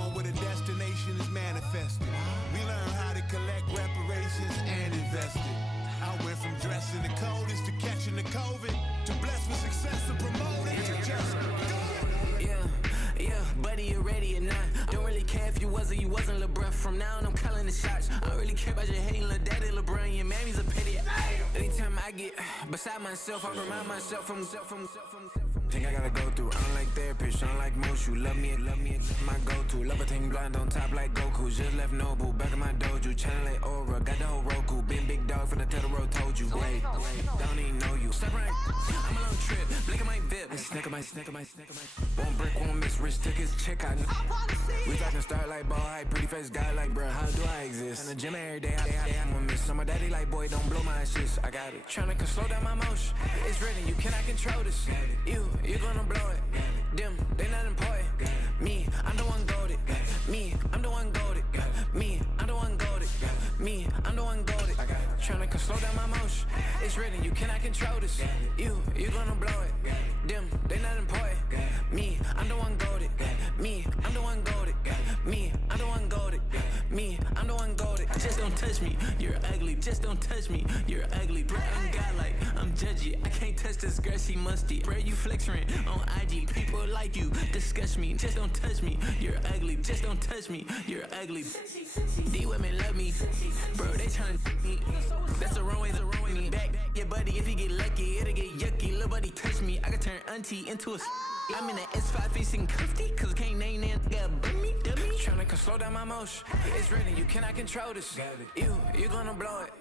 going where the destination is manifested. We learn how to collect reparations and invest it. I went from dressing the coldest to catching the COVID, to blessed with success and promoted to just Yeah, buddy, you ready or not? Don't really care if you was or you wasn't LeBron. From now on, I'm calling the shots. I don't really care about your hating little daddy LeBron. Your mammy's a pity. Anytime I get beside myself, I remind myself from. Think I gotta go through. I don't like therapists, I don't like most. You love me, it's my go-to. Love a thing blind on top like Goku. Just left Noble, back in my dojo. Channel like Aura, got the whole Roku. Been big dog from the Tether Road, told you. Wait, don't even know you. Step right, I'm a long trip, blink of my VIP. I snicker my. One brick, one miss, rich took his check out. We talking start like ball hype, pretty face guy like, bruh, how do I exist? In the gym every day, I'm a miss. So my daddy like, boy, don't blow my assist. I got it. Tryna slow down my motion. It's written, you cannot control this. You gonna blow it. Them, they not important. Me, I'm the one goated. Me, I'm the one goated. Me, I'm the one goated. Me, I'm the one goated. Tryna slow down my motion. It's written, you cannot control this. You gonna blow it. Them, they not important. Me, I'm the one goated. Me, I'm the one goated. Me, I'm the one goated. Me, I'm the one goated. Just don't touch me, you're ugly. Just don't touch me, you're ugly. Bro, I'm godlike, I'm judgy. I can't touch this girl, she musty. Bro, you flexing on IG. People like you disgust me. Just don't touch me, you're ugly. Just don't touch me, you're ugly. These women love me, bro, they tryna me. That's the wrong way, me. Back your buddy, if you get lucky, it'll get yucky. Little buddy touch me, I can turn auntie into a I'm in the S5 facing comfy, cause can't name that dummy. Tryna slow down my motion. It's written, you cannot control this. You gonna blow it.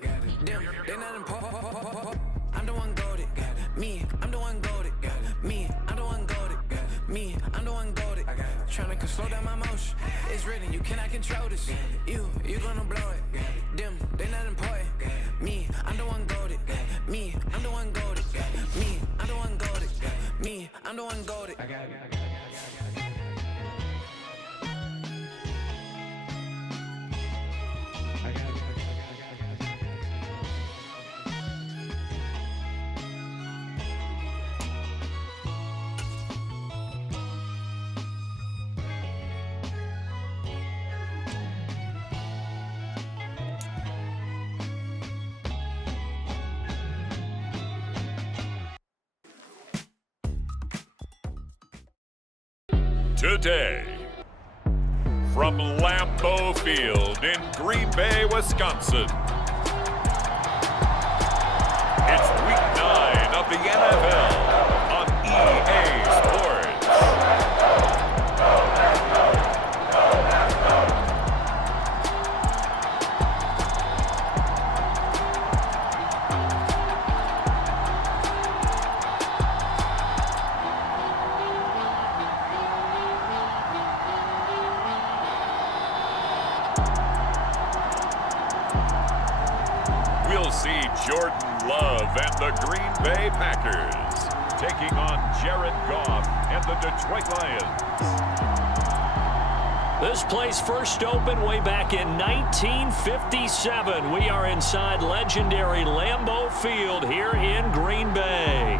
Them, they not important. I'm the one goated. Me, I'm the one goated. Me, I'm the one goated. Me, I'm the one goated. Tryna slow down my motion. It's written, you cannot control this. You gonna blow it. Them, they not important. Me, I'm the one goated. Me, I'm the one goated. Me, I'm the one goated. Me, I'm the one goated. I got it. Today, from Lambeau Field in Green Bay, Wisconsin, it's Week 9 of the NFL on EA Sports. We'll see Jordan Love and the Green Bay Packers taking on Jared Goff and the Detroit Lions. This place first opened way back in 1957. We are inside legendary Lambeau Field here in Green Bay.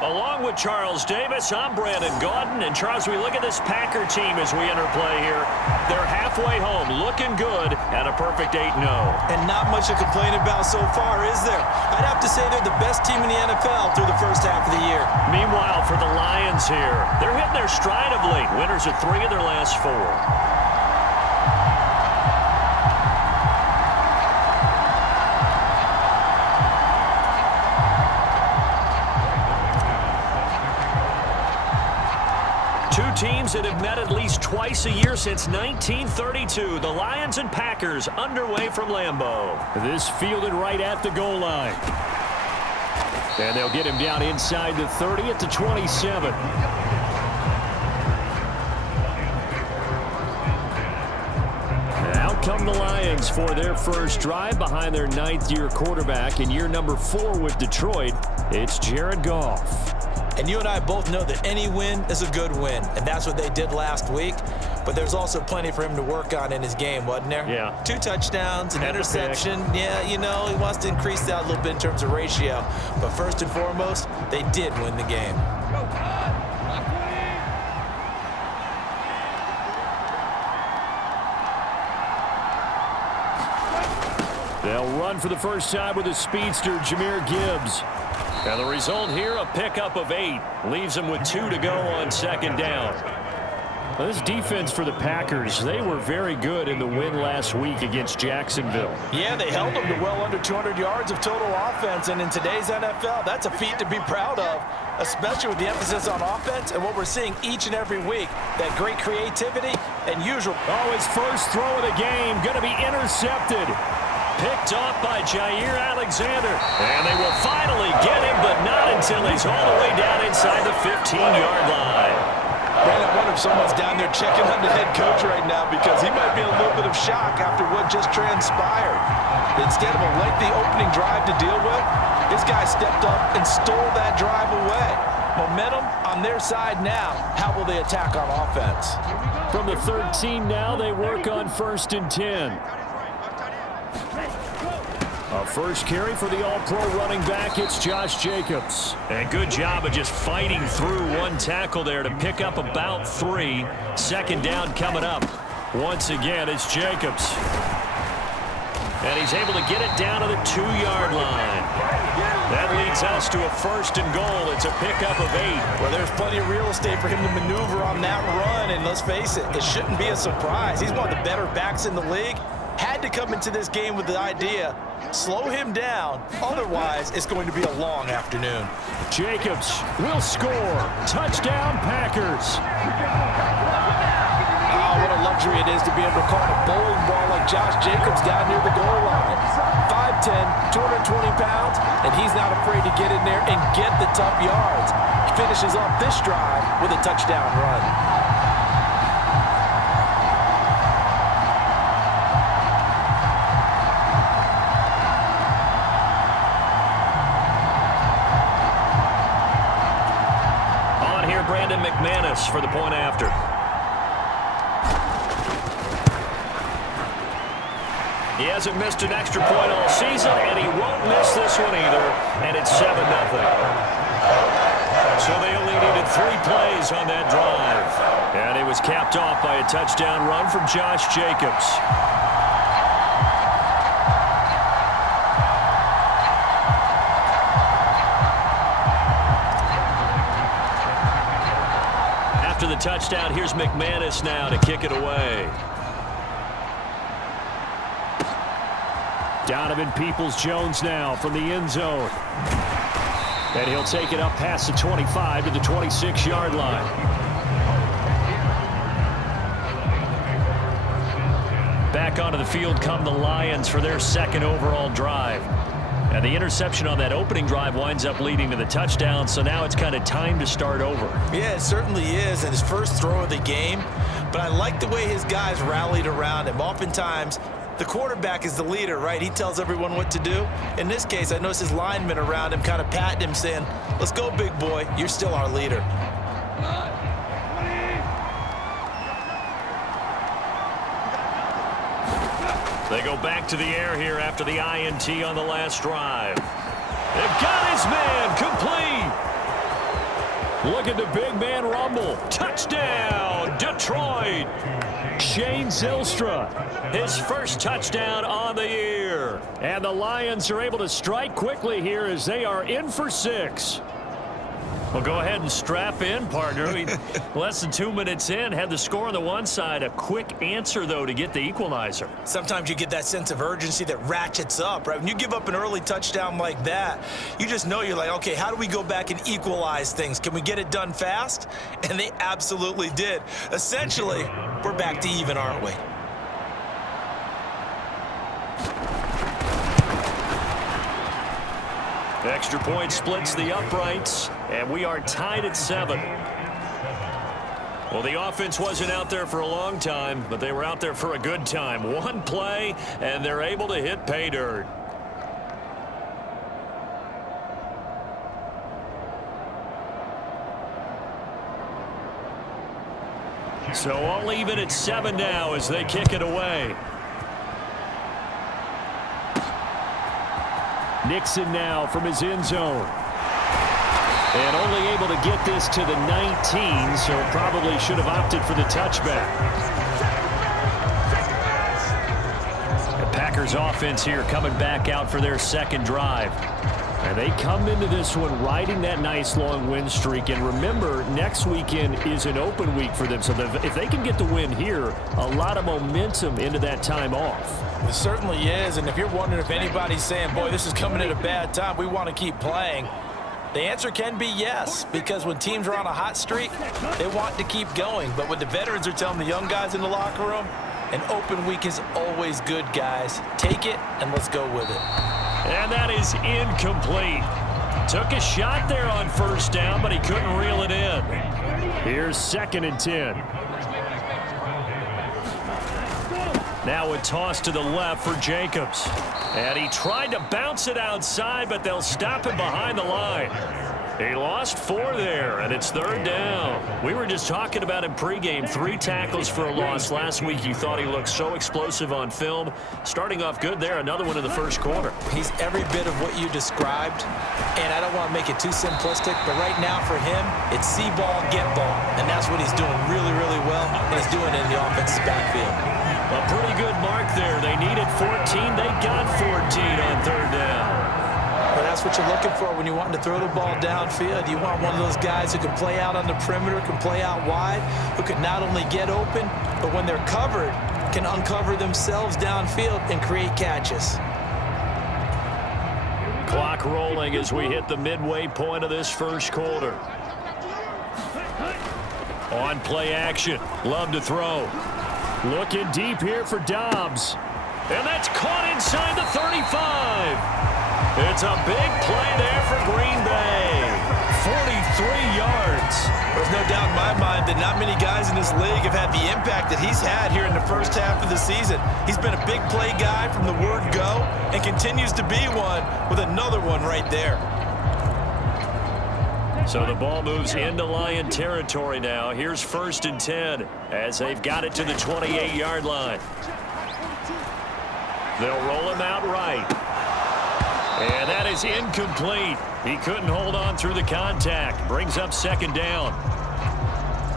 Along with Charles Davis, I'm Brandon Gaudin. And Charles, we look at this Packer team as we enter play here. They're halfway home, looking good, at a perfect 8-0. And not much to complain about so far, is there? I'd have to say they're the best team in the NFL through the first half of the year. Meanwhile, for the Lions here, they're hitting their stride of late. Winners of 3 of their last 4. Teams that have met at least twice a year since 1932. The Lions and Packers underway from Lambeau. This fielded right at the goal line. And they'll get him down inside the 30 at the 27. Out field come the Lions for their first drive behind their ninth-year quarterback in year number 4 with Detroit. It's Jared Goff. And you and I both know that any win is a good win, and that's what they did last week. But there's also plenty for him to work on in his game, wasn't there? Yeah. 2 touchdowns, an interception. Yeah, you know, he wants to increase that a little bit in terms of ratio. But first and foremost, they did win the game. They'll run for the first time with a speedster, Jahmyr Gibbs. And the result here, a pickup of 8. Leaves them with 2 to go on second down. Well, this defense for the Packers, they were very good in the win last week against Jacksonville. Yeah, they held them to well under 200 yards of total offense. And in today's NFL, that's a feat to be proud of, especially with the emphasis on offense and what we're seeing each and every week. That great creativity and usual. Oh, his first throw of the game going to be intercepted. Picked off by Jair Alexander. And they will finally get him, but not until he's all the way down inside the 15-yard line. Brandon, I wonder if someone's down there checking on the head coach right now because he might be in a little bit of shock after what just transpired. Instead of a lengthy opening drive to deal with, this guy stepped up and stole that drive away. Momentum on their side now. How will they attack on offense? From the 13 now, they work on 1st and 10. A first carry for the all-pro running back, it's Josh Jacobs. And good job of just fighting through one tackle there to pick up about 3. Second down coming up. Once again, it's Jacobs. And he's able to get it down to the 2-yard line. That leads us to a 1st and goal. It's a pickup of 8. Well, there's plenty of real estate for him to maneuver on that run, and let's face it, it shouldn't be a surprise. He's one of the better backs in the league. Had to come into this game with the idea, slow him down, otherwise it's going to be a long afternoon. Jacobs will score. Touchdown, Packers. Oh, what a luxury it is to be able to call a bowling ball like Josh Jacobs down near the goal line. 5'10", 220 pounds, and he's not afraid to get in there and get the tough yards. He finishes off this drive with a touchdown run. McManus for the point after. He hasn't missed an extra point all season, and he won't miss this one either, and it's 7-0. So they only needed 3 plays on that drive. And it was capped off by a touchdown run from Josh Jacobs. After the touchdown, here's McManus now to kick it away. Donovan Peoples-Jones now from the end zone. And he'll take it up past the 25 to the 26-yard line. Back onto the field come the Lions for their 2nd overall drive. And the interception on that opening drive winds up leading to the touchdown, so now it's kind of time to start over. Yeah, it certainly is, and his first throw of the game. But I like the way his guys rallied around him. Oftentimes, the quarterback is the leader, right? He tells everyone what to do. In this case, I noticed his linemen around him kind of patting him, saying, "Let's go, big boy. You're still our leader." They go back to the air here after the INT on the last drive. They've got his man complete. Look at the big man rumble. Touchdown, Detroit. Shane Zylstra, his first touchdown on the year. And the Lions are able to strike quickly here as they are in for 6. Well, go ahead and strap in, partner. Less than 2 minutes in, had the score on the one side. A quick answer, though, to get the equalizer. Sometimes you get that sense of urgency that ratchets up, right? When you give up an early touchdown like that, you just know you're like, okay, how do we go back and equalize things? Can we get it done fast? And they absolutely did. Essentially, we're back to even, aren't we? Extra point splits the uprights, and we are tied at 7. Well, the offense wasn't out there for a long time, but they were out there for a good time. One play, and they're able to hit pay dirt. So all even at 7 now as they kick it away. Nixon now from his end zone. And only able to get this to the 19, so probably should have opted for the touchback. The Packers offense here coming back out for their second drive. And they come into this one riding that nice long win streak. And remember, next weekend is an open week for them. So if they can get the win here, a lot of momentum into that time off. It certainly is. And if you're wondering if anybody's saying, boy, this is coming at a bad time, we want to keep playing, the answer can be yes, because when teams are on a hot streak, they want to keep going. But what the veterans are telling the young guys in the locker room, an open week is always good, guys. Take it, and let's go with it. And that is incomplete. Took a shot there on first down, but he couldn't reel it in. Here's 2nd and 10. Now a toss to the left for Jacobs. And he tried to bounce it outside, but they'll stop him behind the line. He lost 4 there, and it's 3rd down. We were just talking about him pregame. 3 tackles for a loss. Last week you thought he looked so explosive on film. Starting off good there, another one in the first quarter. He's every bit of what you described, and I don't want to make it too simplistic, but right now for him, it's see ball, get ball. And that's what he's doing really, really well, and he's doing it in the offensive backfield. A pretty good mark there. They needed 14. They got 14 on 3rd down. Well, that's what you're looking for when you want to throw the ball downfield. You want one of those guys who can play out on the perimeter, can play out wide, who can not only get open, but when they're covered, can uncover themselves downfield and create catches. Clock rolling as we hit the midway point of this first quarter. On play action. Love to throw. Looking deep here for Dobbs. And that's caught inside the 35. It's a big play there for Green Bay. 43 yards. There's no doubt in my mind that not many guys in this league have had the impact that he's had here in the first half of the season. He's been a big play guy from the word go and continues to be one with another one right there. So the ball moves into Lion territory now. Here's 1st and 10 as they've got it to the 28-yard line. They'll roll him out right. And that is incomplete. He couldn't hold on through the contact. Brings up 2nd down.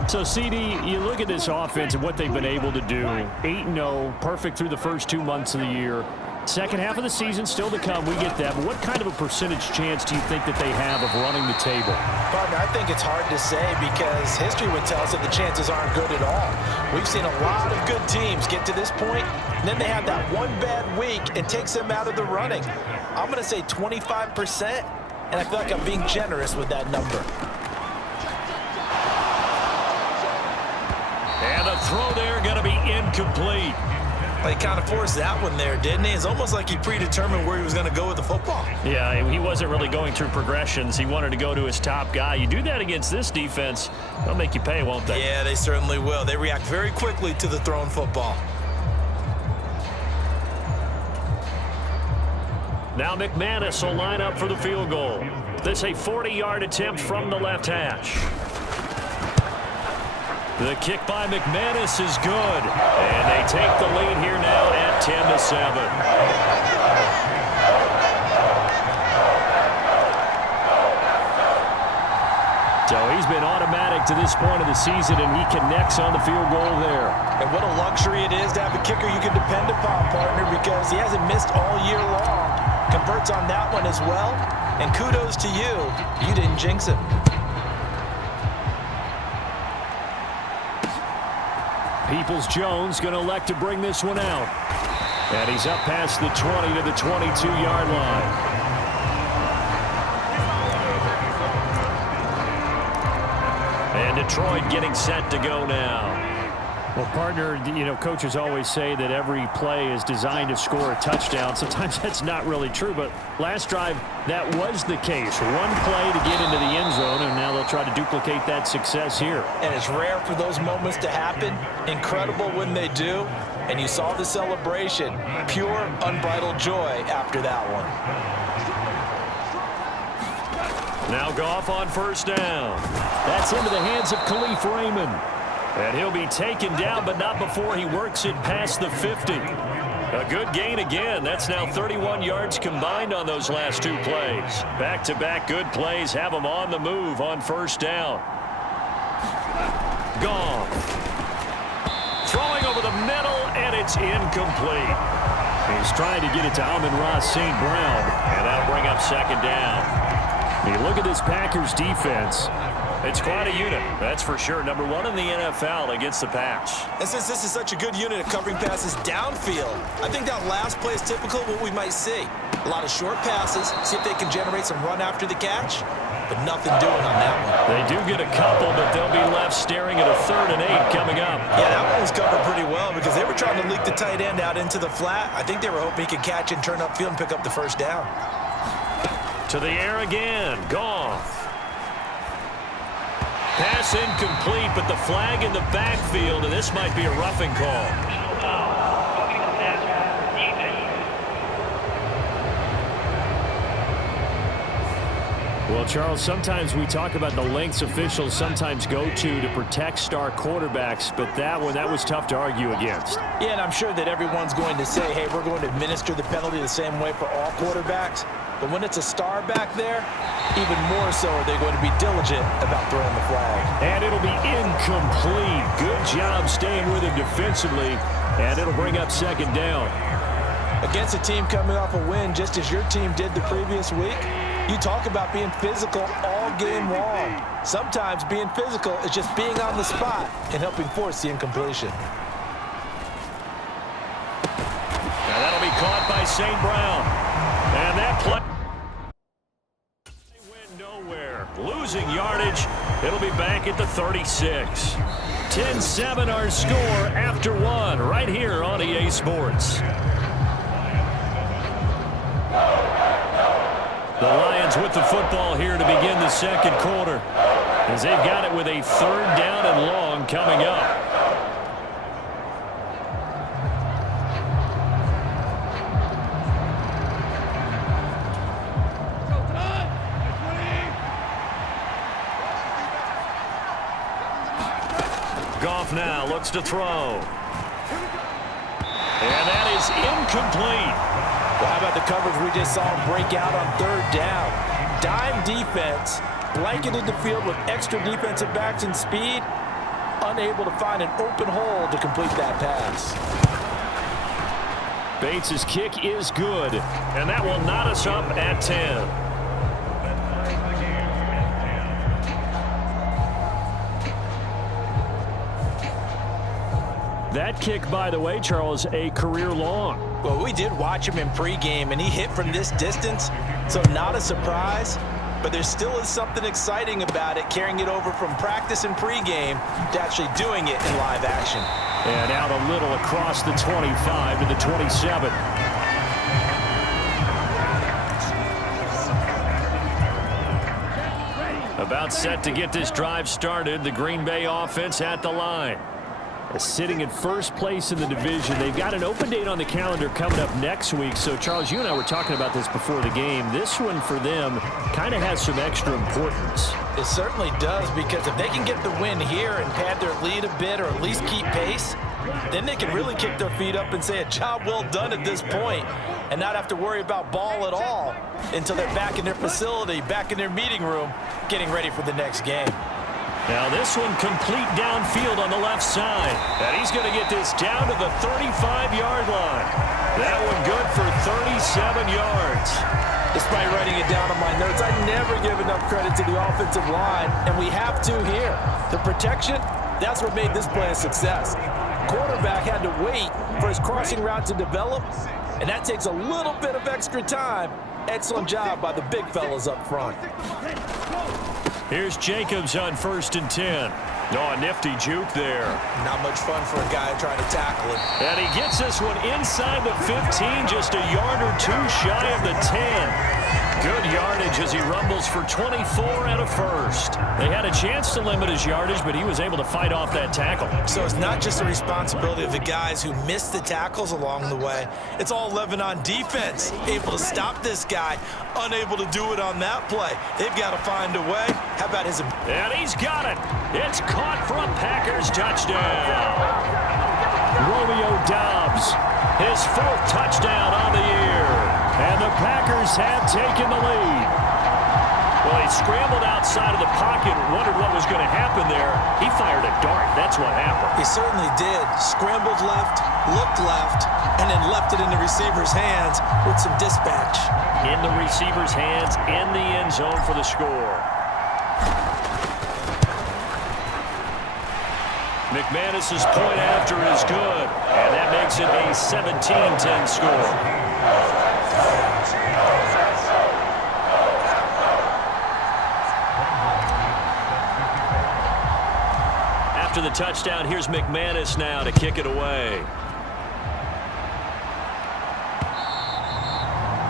So, CD, you look at this offense and what they've been able to do. 8-0, perfect through the first 2 months of the year. Second half of the season still to come. We get that. But what kind of a percentage chance do you think that they have of running the table? Partner, I think it's hard to say because history would tell us that the chances aren't good at all. We've seen a lot of good teams get to this point, and then they have that one bad week and takes them out of the running. I'm going to say 25%, and I feel like I'm being generous with that number. And a throw there going to be incomplete. He kind of forced that one there, didn't he? It's almost like he predetermined where he was going to go with the football. Yeah, he wasn't really going through progressions. He wanted to go to his top guy. You do that against this defense, they'll make you pay, won't they? Yeah, they certainly will. They react very quickly to the thrown football. Now McManus will line up for the field goal. This a 40-yard attempt from the left hash. The kick by McManus is good. And they take the lead here now at 10-7. So he's been automatic to this point of the season, and he connects on the field goal there. And what a luxury it is to have a kicker you can depend upon, partner, because he hasn't missed all year long. Converts on that one as well. And kudos to you. You didn't jinx him. Peoples-Jones going to elect to bring this one out. And he's up past the 20 to the 22-yard line. And Detroit getting set to go now. Well, partner, you know, coaches always say that every play is designed to score a touchdown. Sometimes that's not really true, but last drive, that was the case. One play to get into the end zone, and now they'll try to duplicate that success here. And it's rare for those moments to happen. Incredible when they do. And you saw the celebration. Pure, unbridled joy after that one. Now Goff on first down. That's into the hands of Khalif Raymond. And he'll be taken down, but not before he works it past the 50. A good gain again. That's now 31 yards combined on those last two plays. Back-to-back good plays have him on the move on first down. Goff. Throwing over the middle, and it's incomplete. He's trying to get it to Amon-Ra St. Brown, and that'll bring up second down. You look at this Packers defense. It's quite a unit, that's for sure. Number one in the NFL against the pass. And since this is such a good unit of covering passes downfield, I think that last play is typical of what we might see. A lot of short passes, see if they can generate some run after the catch, but nothing doing on that one. They do get a couple, but they'll be left staring at a 3rd and 8 coming up. Yeah, that one was covered pretty well because they were trying to leak the tight end out into the flat. I think they were hoping he could catch and turn upfield and pick up the first down. To the air again, Goff. Pass incomplete, but the flag in the backfield, and this might be a roughing call. Well, Charles, sometimes we talk about the lengths officials sometimes go to protect star quarterbacks, but that was tough to argue against. Yeah, and I'm sure that everyone's going to say, hey, we're going to administer the penalty the same way for all quarterbacks. But when it's a star back there, even more so are they going to be diligent about throwing the flag. And it'll be incomplete. Good job staying with him defensively, and it'll bring up second down. Against a team coming off a win, just as your team did the previous week, you talk about being physical all game long. Sometimes being physical is just being on the spot and helping force the incompletion. Now that'll be caught by St. Brown. And that play... Losing yardage. It'll be back at the 36. 10-7 our score after one right here on EA Sports. The Lions with the football here to begin the second quarter as they've got it with a 3rd down and long coming up. Goff now looks to throw. And that is incomplete. Well, how about the coverage we just saw him break out on 3rd down? Dime defense, blanketed the field with extra defensive backs and speed, unable to find an open hole to complete that pass. Bates' kick is good, and that will knot us up at 10. That kick, by the way, Charles, a career long. Well, we did watch him in pregame, and he hit from this distance, so not a surprise. But there still is something exciting about it, carrying it over from practice and pregame to actually doing it in live action. And out a little across the 25 to the 27. About set to get this drive started. The Green Bay offense at the line. Sitting in first place in the division. They've got an open date on the calendar coming up next week. So, Charles, you and I were talking about this before the game. This one for them kind of has some extra importance. It certainly does, because if they can get the win here and pad their lead a bit or at least keep pace, then they can really kick their feet up and say a job well done at this point and not have to worry about ball at all until they're back in their facility, back in their meeting room, getting ready for the next game. Now this one complete downfield on the left side. And he's going to get this down to the 35-yard line. That one good for 37 yards. Despite writing it down on my notes, I never give enough credit to the offensive line, and we have to here. The protection, that's what made this play a success. Quarterback had to wait for his crossing route to develop, and that takes a little bit of extra time, Excellent job by the big fellas up front. Here's Jacobs on 1st and 10. Oh, a nifty juke there. Not much fun for a guy trying to tackle it. And he gets this one inside the 15, just a yard or two shy of the 10. Good yardage as he rumbles for 24 and a first. They had a chance to limit his yardage, but he was able to fight off that tackle. So it's not just the responsibility of the guys who missed the tackles along the way. It's all 11 on defense, able to stop this guy, unable to do it on that play. They've got to find a way. How about his... And he's got it. It's caught for a Packers touchdown. Romeo Doubs, his 4th touchdown on the year. And the Packers have taken the lead. Well, he scrambled outside of the pocket, wondered what was going to happen there. He fired a dart. That's what happened. He certainly did. Scrambled left, looked left, and then left it in the receiver's hands with some dispatch. In the receiver's hands, in the end zone for the score. McManus's point after is good, and that makes it a 17-10 score. After the touchdown, here's McManus now to kick it away.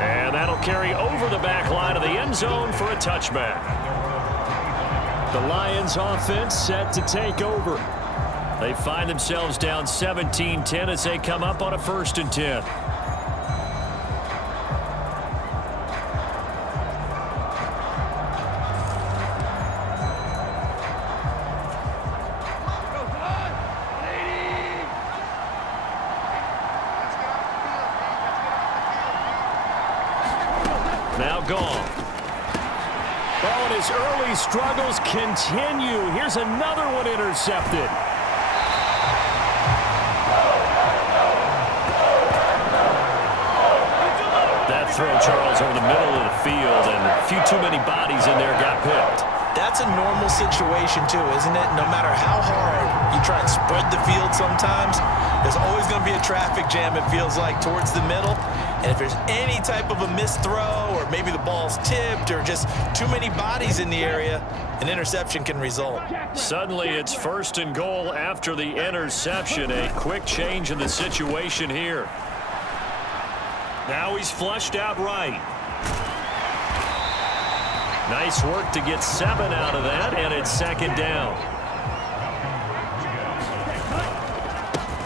And that'll carry over the back line of the end zone for a touchback. The Lions offense set to take over. They find themselves down 17-10 as they come up on a 1st and 10. Now gone. Oh, and his early struggles continue. Here's another one intercepted. That throw, Charles, over the middle of the field, and a few too many bodies in there got picked. That's a normal situation, too, isn't it? No matter how hard you try and spread the field sometimes, there's always going to be a traffic jam, it feels like, towards the middle. And if there's any type of a missed throw, or maybe the ball's tipped, or just too many bodies in the area, an interception can result. Suddenly, it's 1st and goal after the interception. A quick change in the situation here. Now he's flushed out right. Nice work to get 7 out of that, and it's 2nd down.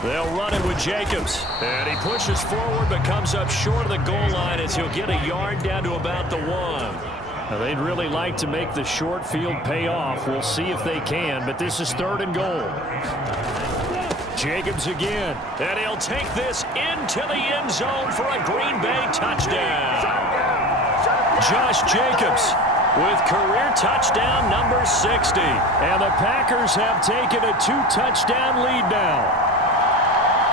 They'll run it with Jacobs. And he pushes forward but comes up short of the goal line as he'll get a yard down to about the 1. Now, they'd really like to make the short field pay off. We'll see if they can, but this is 3rd and goal. Jacobs again. And he'll take this into the end zone for a Green Bay touchdown. Josh Jacobs with career touchdown number 60. And the Packers have taken a 2-touchdown lead now.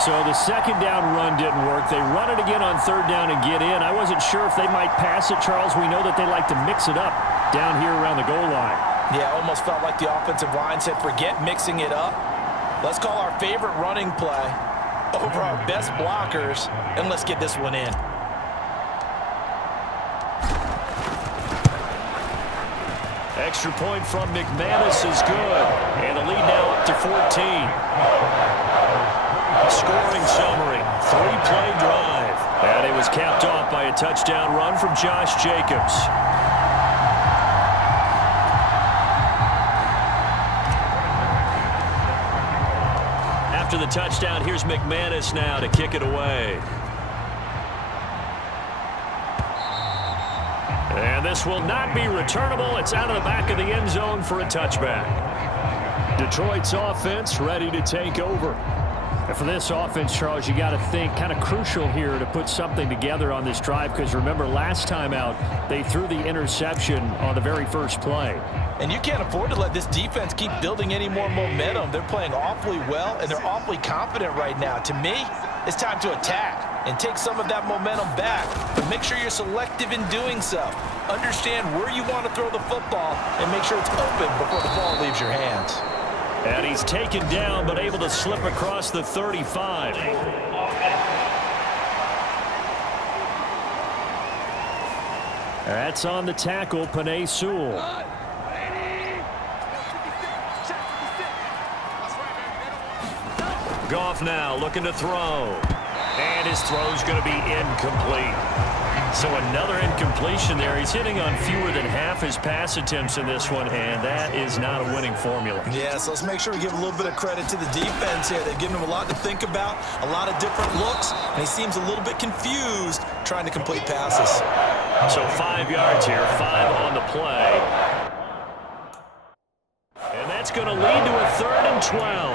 So the 2nd down run didn't work. They run it again on 3rd down and get in. I wasn't sure if they might pass it, Charles. We know that they like to mix it up down here around the goal line. Yeah, almost felt like the offensive line said, forget mixing it up. Let's call our favorite running play over our best blockers, and let's get this one in. Extra point from McManus is good. And the lead now up to 14. Scoring summary, 3-play drive. And it was capped off by a touchdown run from Josh Jacobs. After the touchdown, here's McManus now to kick it away. And this will not be returnable. It's out of the back of the end zone for a touchback. Detroit's offense ready to take over. And for this offense, Charles, you got to think kind of crucial here to put something together on this drive, because remember last time out they threw the interception on the very first play. And you can't afford to let this defense keep building any more momentum. They're playing awfully well, and they're awfully confident right now. To me, it's time to attack and take some of that momentum back. But make sure you're selective in doing so. Understand where you want to throw the football and make sure it's open before the ball leaves your hands. And he's taken down but able to slip across the 35. That's on the tackle, Penei Sewell. Goff now looking to throw. And his throw's going to be incomplete. So another incompletion there. He's hitting on fewer than half his pass attempts in this one, and that is not a winning formula. Yeah, so let's make sure we give a little bit of credit to the defense here. They've given him a lot to think about, a lot of different looks, and he seems a little bit confused trying to complete passes. So 5 yards here, 5 on the play. And that's going to lead to a 3rd and 12.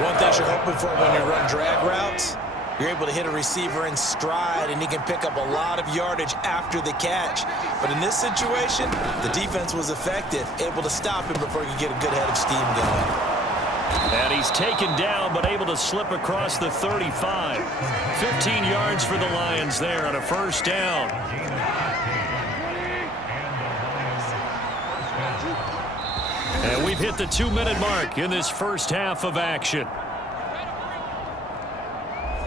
One thing you're hoping for when you run drag routes, you're able to hit a receiver in stride, and he can pick up a lot of yardage after the catch. But in this situation, the defense was effective, able to stop him before he could get a good head of steam going. And he's taken down, but able to slip across the 35. 15 yards for the Lions there on a 1st down. And we've hit the 2-minute mark in this first half of action.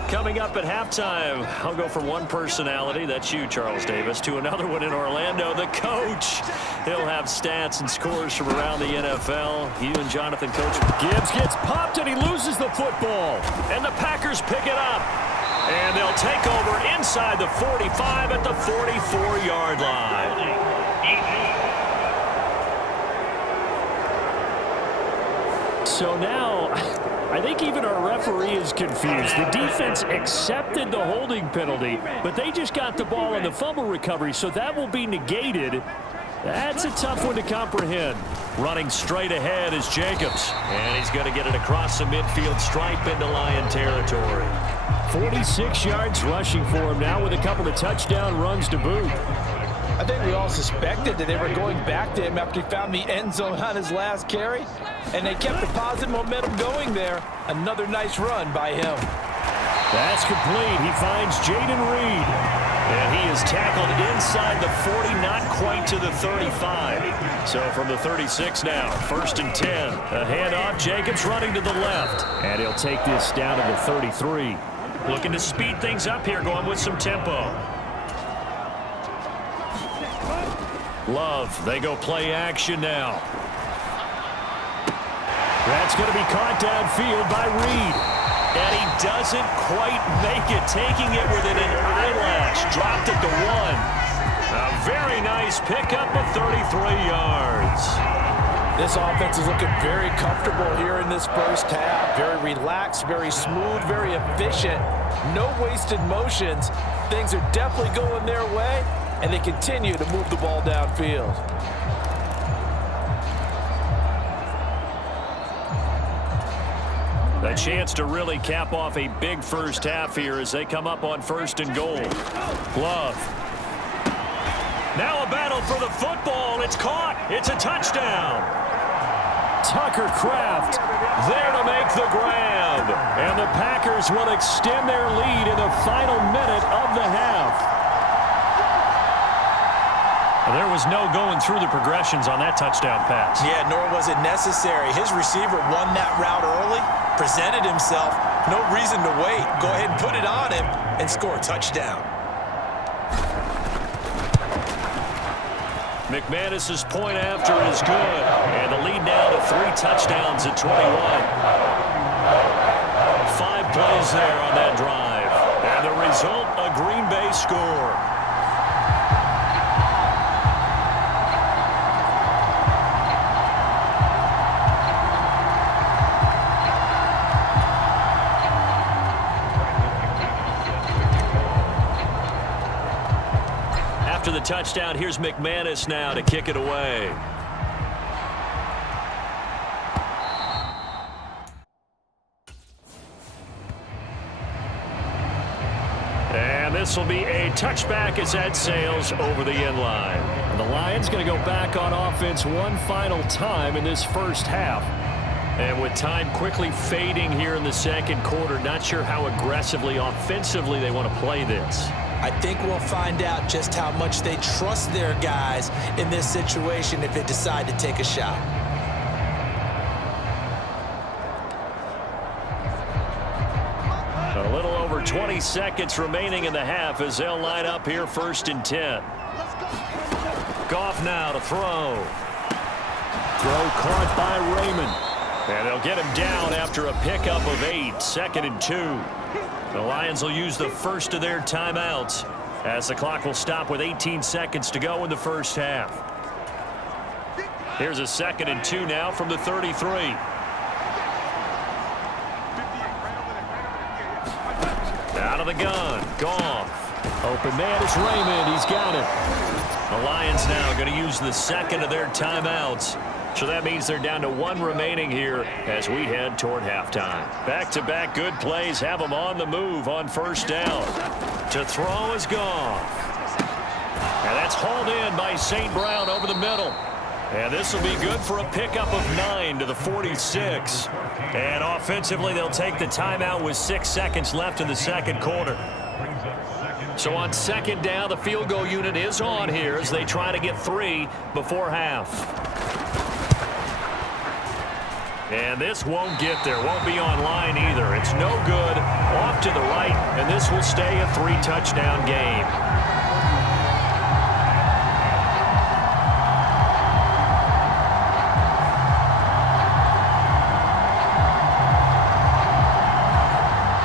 Coming up at halftime, I'll go from one personality, that's you, Charles Davis, to another one in Orlando, the coach. He'll have stats and scores from around the NFL. You and Jonathan, Coach. Gibbs gets popped and he loses the football. And the Packers pick it up. And they'll take over inside the 45 at the 44-yard line. So now, I think even our referee is confused. The defense accepted the holding penalty, but they just got the ball in the fumble recovery, so that will be negated. That's a tough one to comprehend. Running straight ahead is Jacobs, and he's going to get it across the midfield stripe into Lion territory. 46 yards rushing for him now with a couple of touchdown runs to boot. I think we all suspected that they were going back to him after he found the end zone on his last carry, and they kept the positive momentum going there. Another nice run by him. That's complete. He finds Jaden Reed, and he is tackled inside the 40, not quite to the 35. So from the 36 now, 1st and 10. A handoff, Jacobs running to the left, and he'll take this down to the 33. Looking to speed things up here, going with some tempo. Love, they go play action now. That's going to be caught downfield by Reed. And he doesn't quite make it, taking it within an eyelash. Dropped it to 1. A very nice pickup of 33 yards. This offense is looking very comfortable here in this first half. Very relaxed, very smooth, very efficient. No wasted motions. Things are definitely going their way, and they continue to move the ball downfield. A chance to really cap off a big first half here as they come up on 1st and goal. Love. Now a battle for the football. It's caught. It's a touchdown. Tucker Kraft there to make the grab. And the Packers will extend their lead in the final minute of the half. There was no going through the progressions on that touchdown pass. Yeah, nor was it necessary. His receiver won that route early, presented himself. No reason to wait. Go ahead and put it on him and score a touchdown. McManus's point after is good. And the lead now to 3 touchdowns at 21. 5 plays there on that drive. And the result, a Green Bay score. After the touchdown, here's McManus now to kick it away. And this will be a touchback as that sails over the end line. And the Lions going to go back on offense one final time in this first half. And with time quickly fading here in the second quarter, not sure how aggressively, offensively they want to play this. I think we'll find out just how much they trust their guys in this situation if they decide to take a shot. A little over 20 seconds remaining in the half as they'll line up here 1st and 10. Goff now to throw. Throw caught by Raymond. And they'll get him down after a pickup of 8, 2nd and 2. The Lions will use the first of their timeouts as the clock will stop with 18 seconds to go in the first half. Here's a 2nd and 2 now from the 33. Out of the gun. Goff. Open man is Raymond. He's got it. The Lions now going to use the second of their timeouts. So that means they're down to 1 remaining here as we head toward halftime. Back-to-back good plays have them on the move on first down. To throw is Goff. And that's hauled in by St. Brown over the middle. And this will be good for a pickup of 9 to the 46. And offensively, they'll take the timeout with 6 seconds left in the second quarter. So on second down, the field goal unit is on here as they try to get 3 before half. And this won't get there. Won't be online either. It's no good. Off to the right, and this will stay a 3-touchdown game.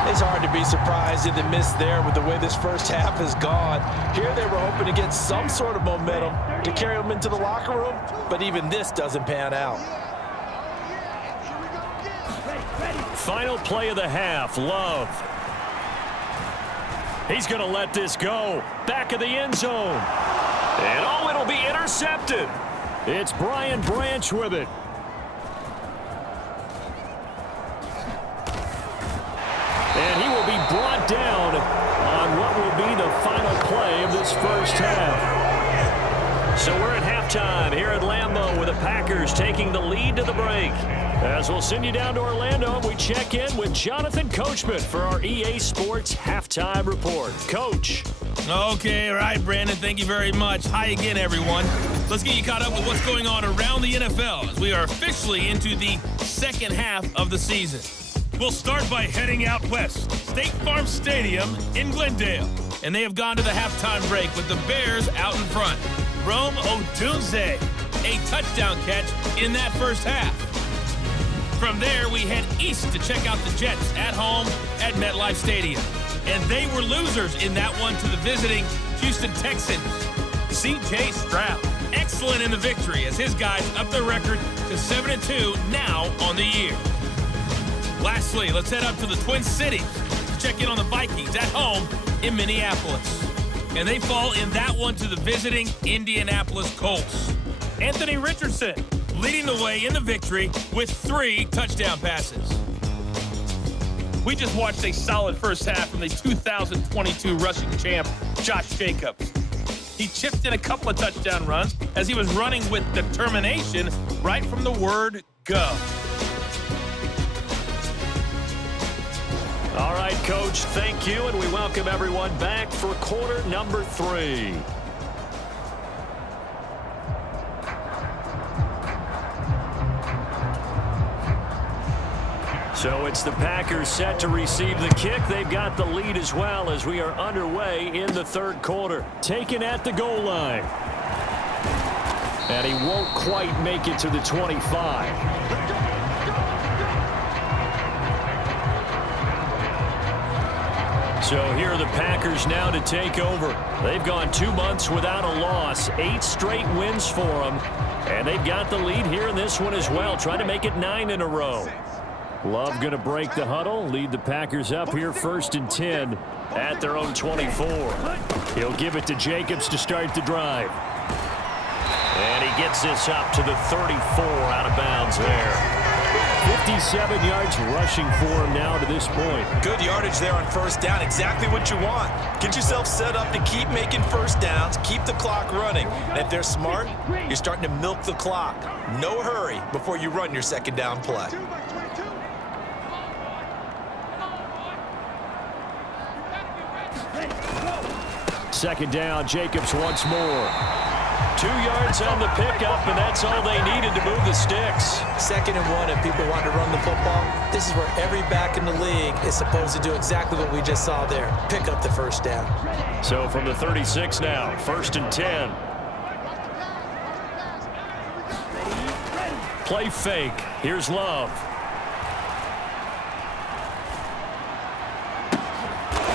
It's hard to be surprised in the miss there with the way this first half has gone. Here they were hoping to get some sort of momentum to carry them into the locker room, but even this doesn't pan out. Final play of the half, Love. He's going to let this go. Back of the end zone. And oh, it'll be intercepted. It's Brian Branch with it. And he will be brought down on what will be the final play of this first half. So we're at halftime here at Lambeau with the Packers taking the lead to the break. As we'll send you down to Orlando, we check in with Jonathan Coachman for our EA Sports Halftime Report. Coach. Okay, all right, Brandon, thank you very much. Hi again, everyone. Let's get you caught up with what's going on around the NFL as we are officially into the second half of the season. We'll start by heading out west, State Farm Stadium in Glendale. And they have gone to the halftime break with the Bears out in front. Rome Odunze, a touchdown catch in that first half. From there, we head east to check out the Jets at home at MetLife Stadium. And they were losers in that one to the visiting Houston Texans. C.J. Stroud, excellent in the victory as his guys up their record to 7-2 now on the year. Lastly, let's head up to the Twin Cities to check in on the Vikings at home in Minneapolis. And they fall in that one to the visiting Indianapolis Colts. Anthony Richardson leading the way in the victory with 3 touchdown passes. We just watched a solid first half from the 2022 rushing champ, Josh Jacobs. He chipped in a couple of touchdown runs as he was running with determination right from the word go. All right, Coach, thank you, and we welcome everyone back for quarter number 3. So it's the Packers set to receive the kick. They've got the lead as well as we are underway in the third quarter. Taken at the goal line. And he won't quite make it to the 25. So here are the Packers now to take over. They've gone 2 months without a loss, 8 straight wins for them. And they've got the lead here in this one as well, trying to make it 9 in a row. Love going to break the huddle, lead the Packers up here 1st and 10 at their own 24. He'll give it to Jacobs to start the drive. And he gets this up to the 34 out of bounds there. 57 yards rushing for him now to this point. Good yardage there on first down. Exactly what you want. Get yourself set up to keep making first downs, keep the clock running. And if they're smart, you're starting to milk the clock. No hurry before you run your second down play. Second down, Jacobs once more. 2 yards on the pickup, and that's all they needed to move the sticks. 2nd and 1, and people want to run the football. This is where every back in the league is supposed to do exactly what we just saw there. Pick up the first down. So from the 36 now, 1st and 10. Play fake. Here's Love.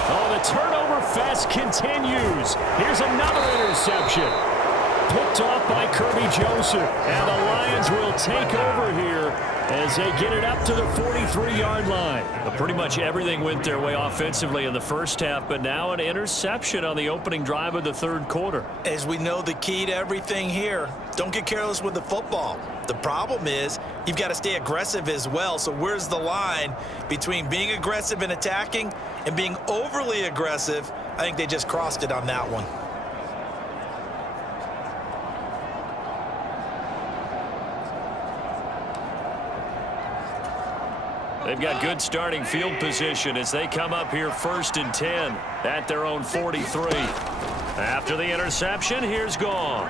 Oh, the turnover fest continues. Here's another interception. Picked off by Kirby Joseph. And the Lions will take over here as they get it up to the 43-yard line. Pretty much everything went their way offensively in the first half, but now an interception on the opening drive of the third quarter. As we know, the key to everything here, don't get careless with the football. The problem is you've got to stay aggressive as well. So where's the line between being aggressive and attacking and being overly aggressive? I think they just crossed it on that one. They've got good starting field position as they come up here 1st and 10 at their own 43. After the interception, here's Goff.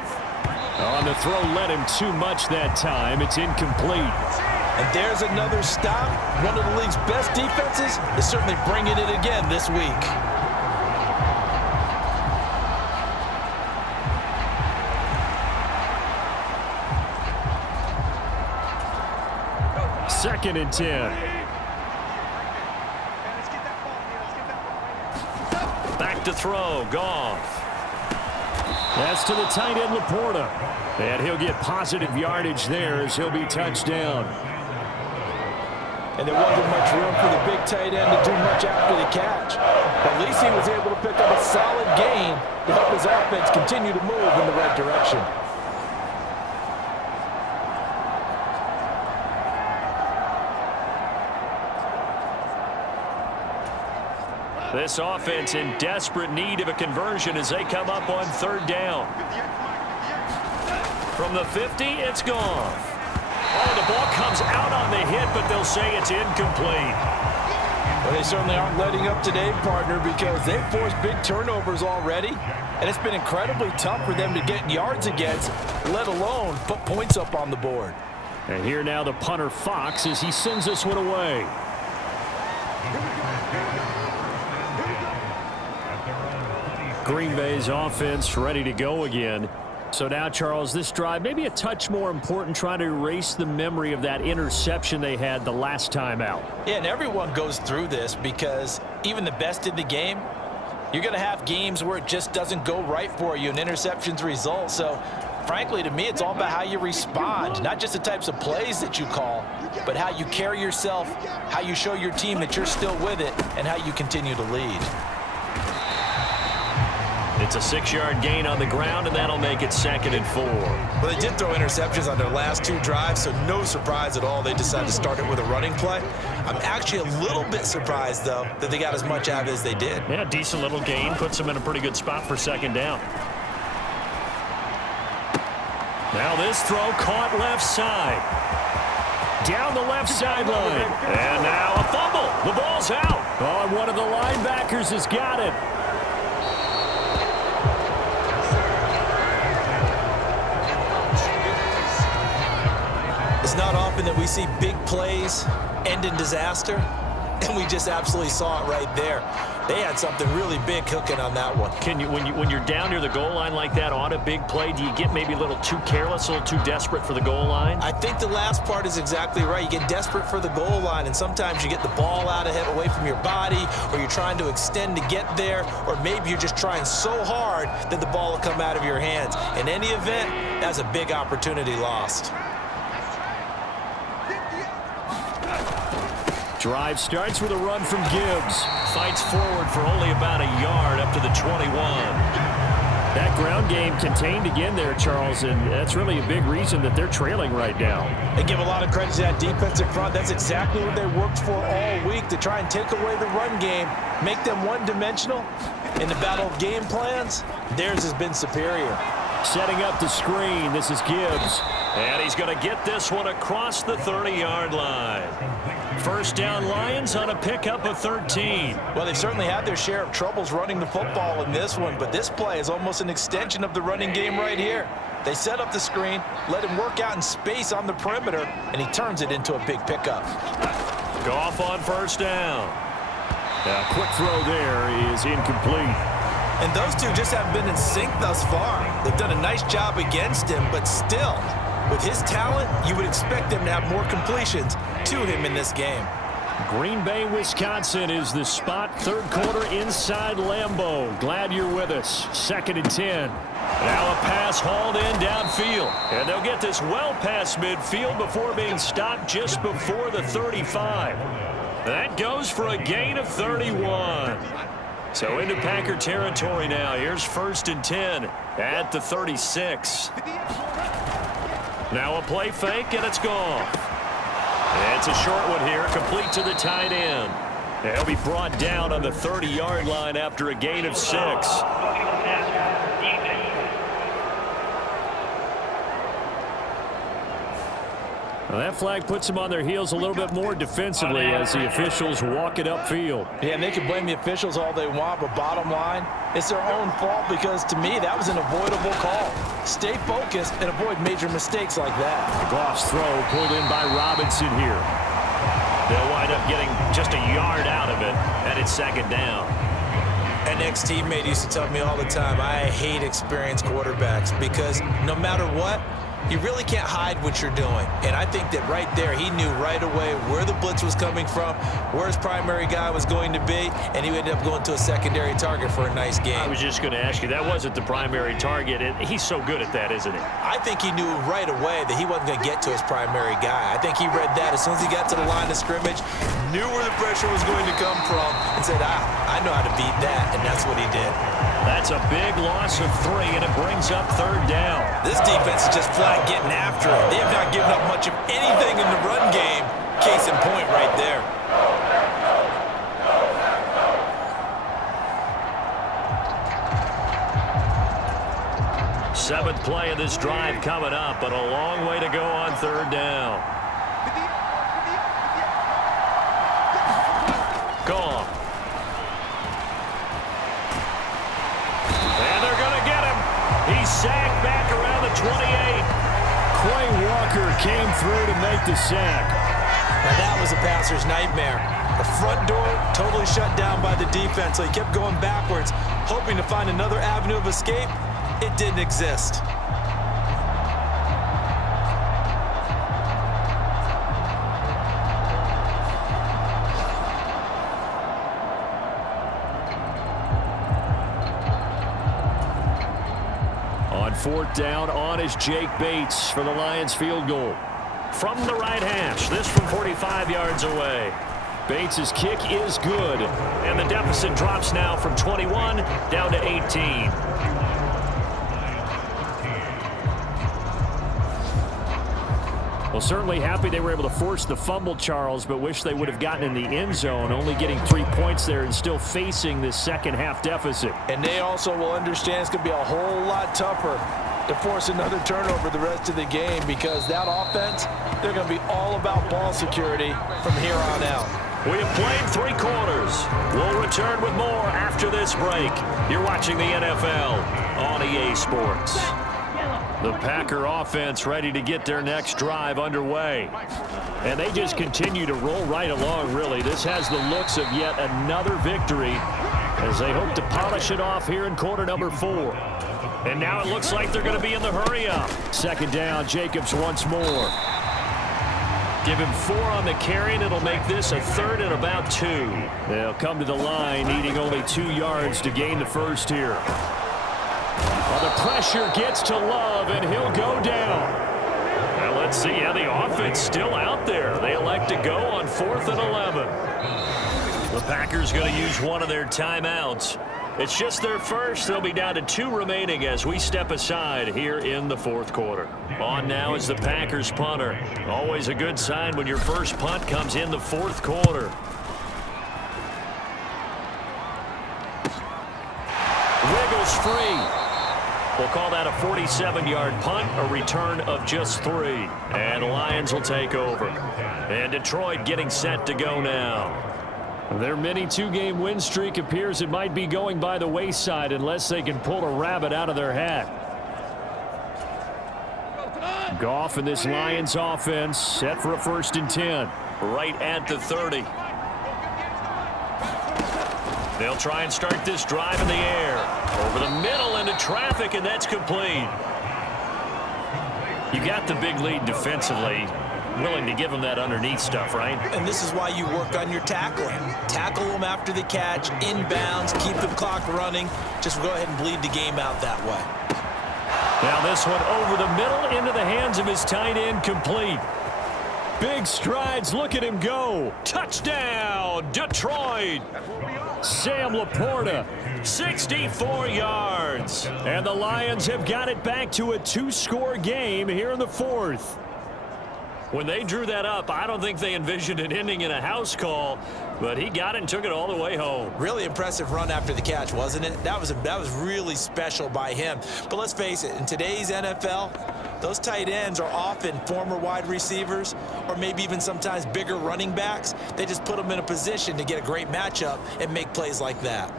On the throw, led him too much that time. It's incomplete. And there's another stop. One of the league's best defenses is certainly bringing it again this week. Second and 10. Back to throw, Goff. That's to the tight end, Laporta. And he'll get positive yardage there as he'll be touched down. And there wasn't much room for the big tight end to do much after the catch. But at least he was able to pick up a solid gain to help his offense continue to move in the right direction. This offense in desperate need of a conversion as they come up on 3rd down. From the 50, it's Goff. Oh, the ball comes out on the hit, but they'll say it's incomplete. Well, they certainly aren't letting up today, partner, because they've forced big turnovers already, and it's been incredibly tough for them to get yards against, let alone put points up on the board. And here now the punter, Fox, as he sends this one away. Green Bay's offense ready to go again. So now, Charles, this drive maybe a touch more important, trying to erase the memory of that interception they had the last time out. Yeah, and everyone goes through this because even the best in the game, you're going to have games where it just doesn't go right for you and interceptions result. So, frankly, to me, it's all about how you respond, not just the types of plays that you call, but how you carry yourself, how you show your team that you're still with it, and how you continue to lead. It's a 6-yard gain on the ground, and that'll make it 2nd and 4. Well, they did throw interceptions on their last 2 drives, so no surprise at all they decided to start it with a running play. I'm actually a little bit surprised, though, that they got as much out of it as they did. Yeah, decent little gain. Puts them in a pretty good spot for 2nd down. Now this throw caught left side. Down the left sideline. And now a fumble. The ball's out. Oh, and one of the linebackers has got it. It's not often that we see big plays end in disaster, and we just absolutely saw it right there. They had something really big cooking on that one. Can you, when you're down near the goal line like that on a big play, do you get maybe a little too careless, a little too desperate for the goal line? I think the last part is exactly right. You get desperate for the goal line, and sometimes you get the ball out ahead, away from your body, or you're trying to extend to get there, or maybe you're just trying so hard that the ball will come out of your hands. In any event, that's a big opportunity lost. Drive starts with a run from Gibbs. Fights forward for only about a yard up to the 21. That ground game contained again there, Charles, and that's really a big reason that they're trailing right now. They give a lot of credit to that defensive front. That's exactly what they worked for all week, to try and take away the run game, make them one-dimensional. In the battle of game plans, theirs has been superior. Setting up the screen, this is Gibbs. And he's going to get this one across the 30-yard line. First down, Lions on a pickup of 13. Well, they've certainly had their share of troubles running the football in this one, but this play is almost an extension of the running game right here. They set up the screen, let him work out in space on the perimeter, and he turns it into a big pickup. Goff on first down. A quick throw there is incomplete. And those two just haven't been in sync thus far. They've done a nice job against him, but still, With his talent, you would expect them to have more completions to him in this game. Green Bay, Wisconsin is the spot. Third quarter inside Lambeau. Glad you're with us. 2nd and 10. Now a pass hauled in downfield. And they'll get this well past midfield before being stopped just before the 35. That goes for a gain of 31. So into Packer territory now. Here's 1st and 10 at the 36. Now a play fake, and it's gone. It's a short one here, complete to the tight end. He'll be brought down on the 30-yard line after a gain of 6. Well, that flag puts them on their heels a little bit more defensively as the officials walk it upfield. Yeah, and they can blame the officials all they want, but bottom line, it's their own fault because, to me, that was an avoidable call. Stay focused and avoid major mistakes like that. Goff's throw pulled in by Robinson here. They'll wind up getting just a yard out of it, and it's 2nd down. An ex-teammate used to tell me all the time, I hate experienced quarterbacks because no matter what, you really can't hide what you're doing. And I think that right there, he knew right away where the blitz was coming from, where his primary guy was going to be, and he ended up going to a secondary target for a nice game. I was just going to ask you, that wasn't the primary target. He's so good at that, isn't he? I think he knew right away that he wasn't going to get to his primary guy. I think he read that as soon as he got to the line of scrimmage, knew where the pressure was going to come from, and said, I know how to beat that, and that's what he did. That's a big loss of 3, and it brings up 3rd down. This defense is just flat getting after it. They have not given up much of anything in the run game. Case in point right there. Seventh play of this drive coming up, but a long way to go on 3rd down. Gone. And they're going to get him. He's sacked back around the 28. Quay Walker came through to make the sack. Now that was a passer's nightmare. The front door totally shut down by the defense, so he kept going backwards, hoping to find another avenue of escape. It didn't exist. On 4th down, on is Jake Bates for the Lions field goal. From the right hash, this from 45 yards away. Bates' kick is good, and the deficit drops now from 21 down to 18. Well, certainly happy they were able to force the fumble, Charles, but wish they would have gotten in the end zone, only getting 3 points there and still facing this second-half deficit. And they also will understand it's going to be a whole lot tougher to force another turnover the rest of the game because that offense, they're going to be all about ball security from here on out. We have played 3 quarters. We'll return with more after this break. You're watching the NFL on EA Sports. The Packer offense ready to get their next drive underway. And they just continue to roll right along, really. This has the looks of yet another victory as they hope to polish it off here in quarter number 4. And now it looks like they're going to be in the hurry-up. 2nd down, Jacobs once more. Give him 4 on the carry, and it'll make this a 3rd and about 2. They'll come to the line, needing only 2 yards to gain the first here. Well, the pressure gets to Love, and he'll go down. Well, let's see how the offense still out there. They elect to go on 4th and 11. The Packers going to use one of their timeouts. It's just their first. They'll be down to 2 remaining as we step aside here in the 4th quarter. On now is the Packers punter. Always a good sign when your first punt comes in the 4th quarter. Wiggles free. We'll call that a 47-yard punt, a return of just 3. And the Lions will take over. And Detroit getting set to go now. Their mini 2-game win streak appears it might be going by the wayside unless they can pull a rabbit out of their hat. Goff and this Lions offense set for a 1st and 10. Right at the 30. They'll try and start this drive in the air. Over the middle into traffic, and that's complete. You got the big lead defensively, willing to give them that underneath stuff, right? And this is why you work on your tackling. Tackle them after the catch, inbounds, keep the clock running. Just go ahead and bleed the game out that way. Now this one over the middle into the hands of his tight end, complete. Big strides, look at him go. Touchdown, Detroit. Sam Laporta, 64 yards. And the Lions have got it back to a 2-score game here in the 4th. When they drew that up, I don't think they envisioned it ending in a house call, but he got it and took it all the way home. Really impressive run after the catch, wasn't it? That was really special by him. But let's face it, in today's NFL, those tight ends are often former wide receivers or maybe even sometimes bigger running backs. They just put them in a position to get a great matchup and make plays like that.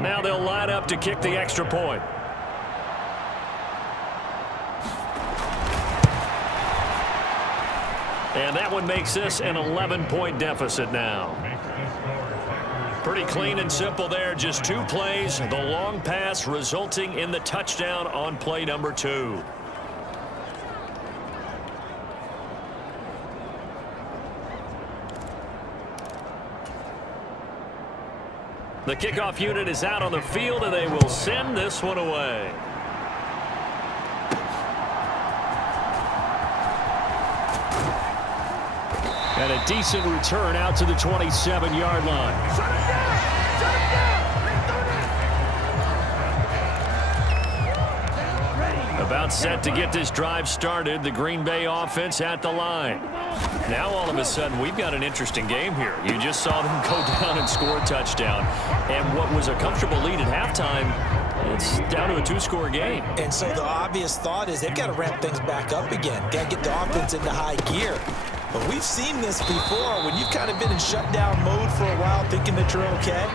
Now they'll line up to kick the extra point. And that one makes this an 11-point deficit now. Pretty clean and simple there. Just 2 plays. The long pass resulting in the touchdown on play number 2. The kickoff unit is out on the field, and they will send this one away. And a decent return out to the 27-yard line. Shut him down! Shut him down! About set to get this drive started. The Green Bay offense at the line. Now all of a sudden we've got an interesting game here. You just saw them go down and score a touchdown. And what was a comfortable lead at halftime, it's down to a 2-score game. And so the obvious thought is they've got to ramp things back up again. Got to get the offense into high gear. But we've seen this before. When you've kind of been in shutdown mode for a while thinking that you're okay,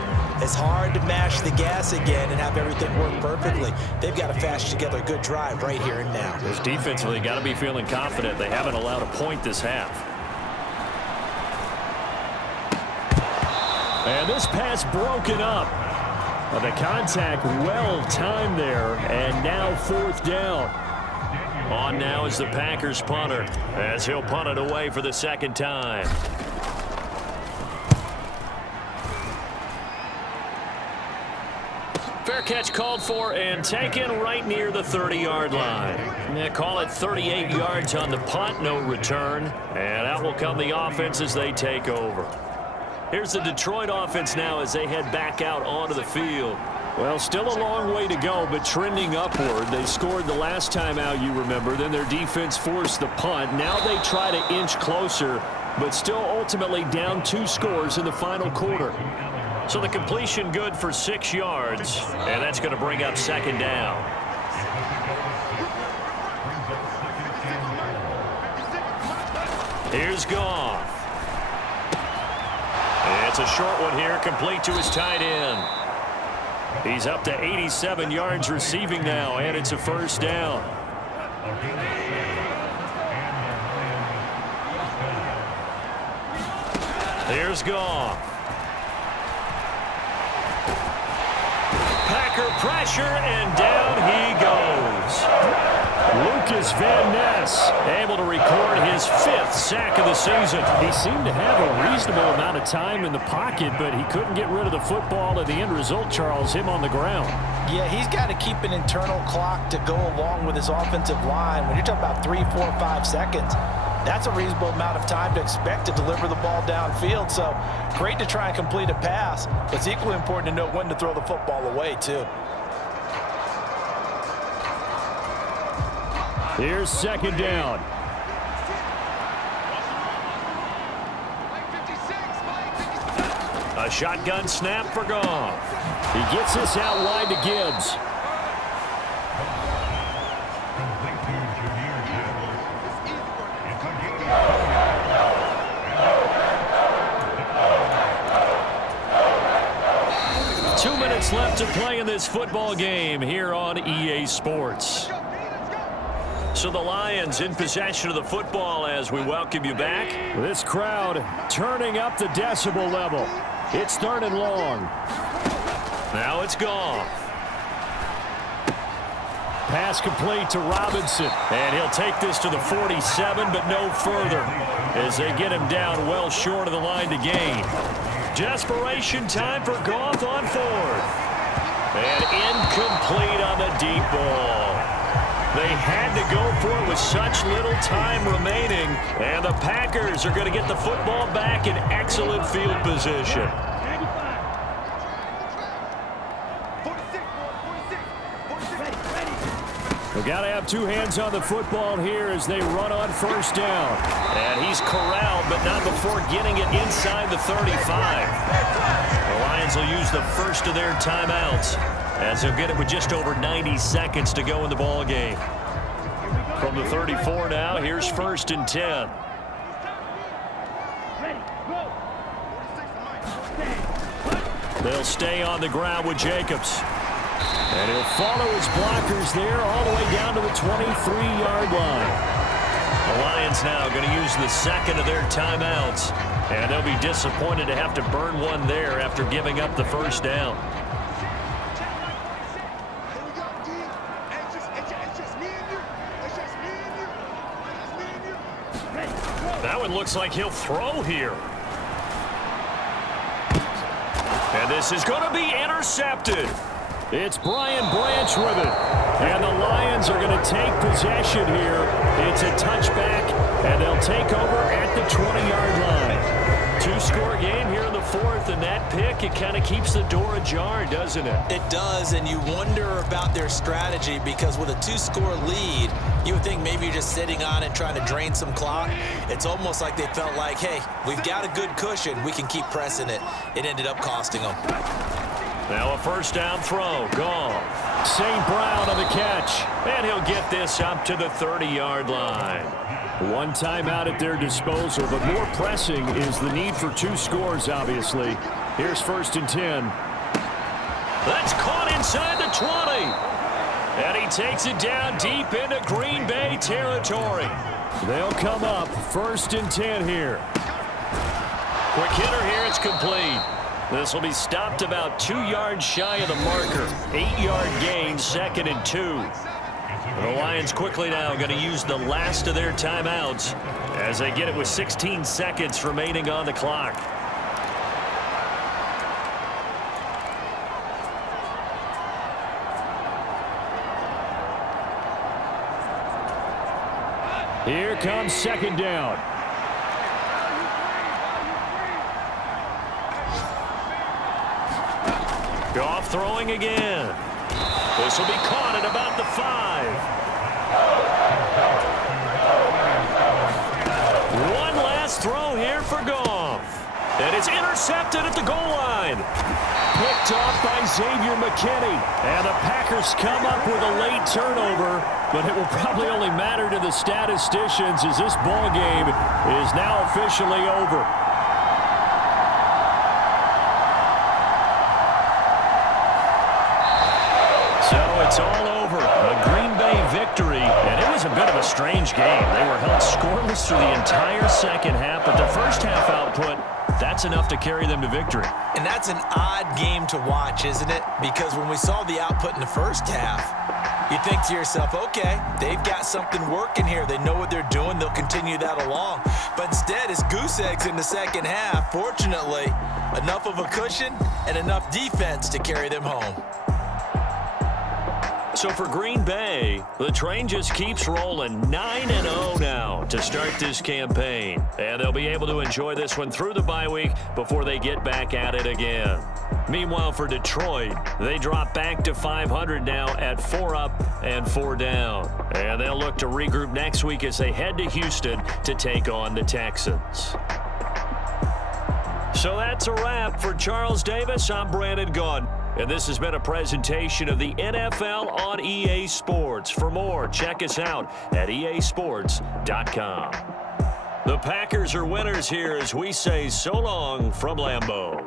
it's hard to mash the gas again and have everything work perfectly. They've got to fashion together a good drive right here and now. This defensively got to be feeling confident. They haven't allowed a point this half. And this pass broken up. The contact well timed there, and now 4th down. On now is the Packers punter, as he'll punt it away for the 2nd time. Fair catch called for and taken right near the 30-yard line. They call it 38 yards on the punt, no return. And out will come the offense as they take over. Here's the Detroit offense now as they head back out onto the field. Well, still a long way to go, but trending upward. They scored the last time out, you remember. Then their defense forced the punt. Now they try to inch closer, but still ultimately down 2 scores in the final quarter. So the completion good for 6 yards, and that's going to bring up 2nd down. Here's Goff. It's a short one here, complete to his tight end. He's up to 87 yards receiving now, and it's a 1st down. Here's Goff. Packer pressure, and down he goes. Lucas Van Ness able to record his 5th sack of the season. He seemed to have a reasonable amount of time in the pocket, but he couldn't get rid of the football, and the end result, Charles, him on the ground. Yeah, he's got to keep an internal clock to go along with his offensive line. When you're talking about 3, 4, 5 seconds, that's a reasonable amount of time to expect to deliver the ball downfield. So great to try and complete a pass, but it's equally important to know when to throw the football away, too. Here's 2nd down. A shotgun snap for Goff. He gets this out wide to Gibbs. Left to play in this football game here on EA Sports. So the Lions in possession of the football as we welcome you back. This crowd turning up the decibel level. It's 3rd and long. Now it's Goff. Pass complete to Robinson. And he'll take this to the 47, but no further as they get him down well short of the line to gain. Desperation time for Goff on 4th. And incomplete on the deep ball. They had to go for it with such little time remaining. And the Packers are going to get the football back in excellent field position. We've got to have two hands on the football here as they run on 1st down. And he's corralled, but not before getting it inside the 35. The Lions will use the first of their timeouts as they'll get it with just over 90 seconds to go in the ball game. From the 34 now, here's 1st and 10. They'll stay on the ground with Jacobs. And he'll follow his blockers there all the way down to the 23-yard line. The Lions now going to use the second of their timeouts. And they'll be disappointed to have to burn one there after giving up the 1st down. That one looks like he'll throw here. And this is going to be intercepted. It's Brian Branch with it. And the Lions are going to take possession here. It's a touchback, and they'll take over at the 20-yard line. Two-score game here in the 4th, and that pick, it kind of keeps the door ajar, doesn't it? It does, and you wonder about their strategy because with a 2-score lead, you would think maybe you're just sitting on it trying to drain some clock. It's almost like they felt like, hey, we've got a good cushion. We can keep pressing it. It ended up costing them. Now a 1st down throw. Goff. St. Brown on the catch. And he'll get this up to the 30-yard line. One timeout at their disposal, but more pressing is the need for 2 scores, obviously. Here's 1st and 10. That's caught inside the 20. And he takes it down deep into Green Bay territory. They'll come up 1st and 10 here. Quick hitter here. It's complete. This will be stopped about 2 yards shy of the marker. 8-yard gain, 2nd and 2. The Lions quickly now going to use the last of their timeouts as they get it with 16 seconds remaining on the clock. Here comes 2nd down. Goff throwing again. This will be caught at about the 5. One last throw here for Goff. And it's intercepted at the goal line. Picked off by Xavier McKinney. And the Packers come up with a late turnover, but it will probably only matter to the statisticians as this ball game is now officially over. It's all over. A Green Bay victory, and it was a bit of a strange game. They were held scoreless through the entire 2nd half, but the 1st half output, that's enough to carry them to victory. And that's an odd game to watch, isn't it? Because when we saw the output in the 1st half, you think to yourself, okay, they've got something working here. They know what they're doing. They'll continue that along. But instead, it's goose eggs in the 2nd half. Fortunately, enough of a cushion and enough defense to carry them home. So for Green Bay, the train just keeps rolling 9-0 now to start this campaign. And they'll be able to enjoy this one through the bye week before they get back at it again. Meanwhile, for Detroit, they drop back to 500 now at 4 up and 4 down. And they'll look to regroup next week as they head to Houston to take on the Texans. So that's a wrap. For Charles Davis, I'm Brandon Gaudin. And this has been a presentation of the NFL on EA Sports. For more, check us out at easports.com. The Packers are winners here as we say so long from Lambeau.